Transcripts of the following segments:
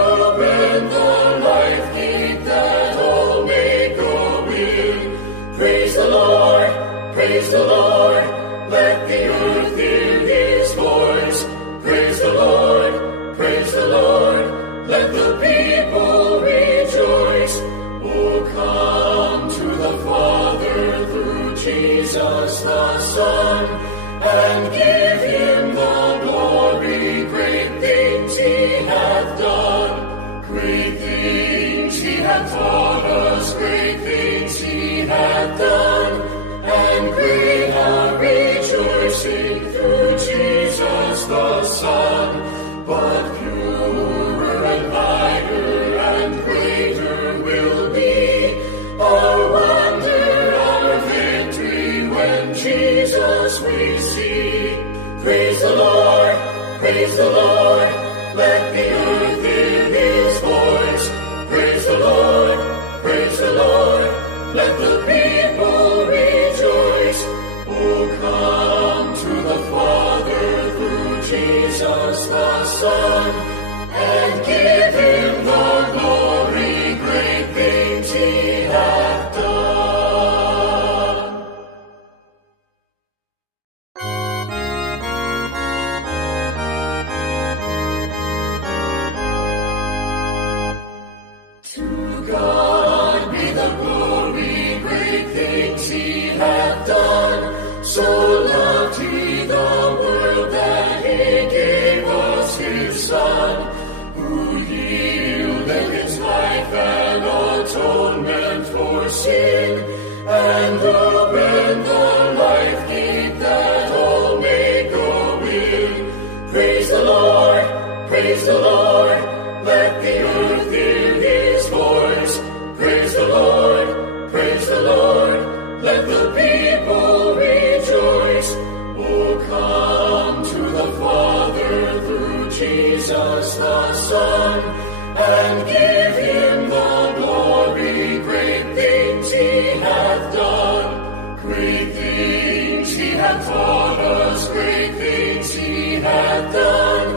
open the life gate that all may go in. Praise the Lord, praise the Lord, let the earth hear his voice. Praise the Lord, praise the Lord, let the people rejoice. Oh, come to the Father through Jesus the Son, and give him the glory. Great things he hath done, great things he hath taught us, great things he hath done, and great our rejoicing through Jesus the Son. But purer and higher and greater will be our wonder, our victory, when Jesus we see. Praise the Lord, praise the Lord, let the earth hear his voice. Praise the Lord, praise the Lord, let the people rejoice. Oh, come to the Father through Jesus the Son, and give him the glory. Great things he hath done. To God be the glory, great things he hath done. So loved he the world that he gave us his Son, who yielded his life and atonement for sin, and opened the life gate that all may go in. Praise the Lord, praise the Lord, let the earth hear his voice. Praise the Lord, praise the Lord, let the people rejoice. Oh, come to the Father through Jesus the Son, and give him the glory. Great things he hath done, great things he hath taught us, great things he hath done,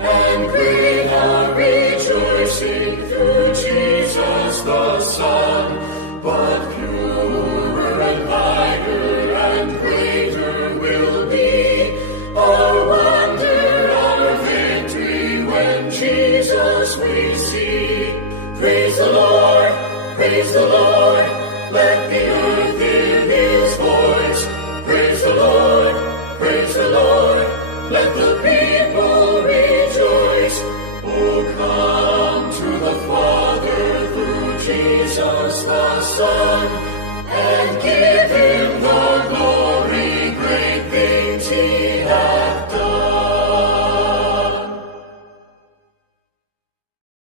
and great our rejoicing through Jesus the Son. But purer and higher and greater will be our wonder, our victory, when Jesus we see. Praise the Lord, praise the Lord, let the earth hear his voice. Praise the Lord, praise the Lord, let the people rejoice. Oh, come to the Father through Jesus the Son, and give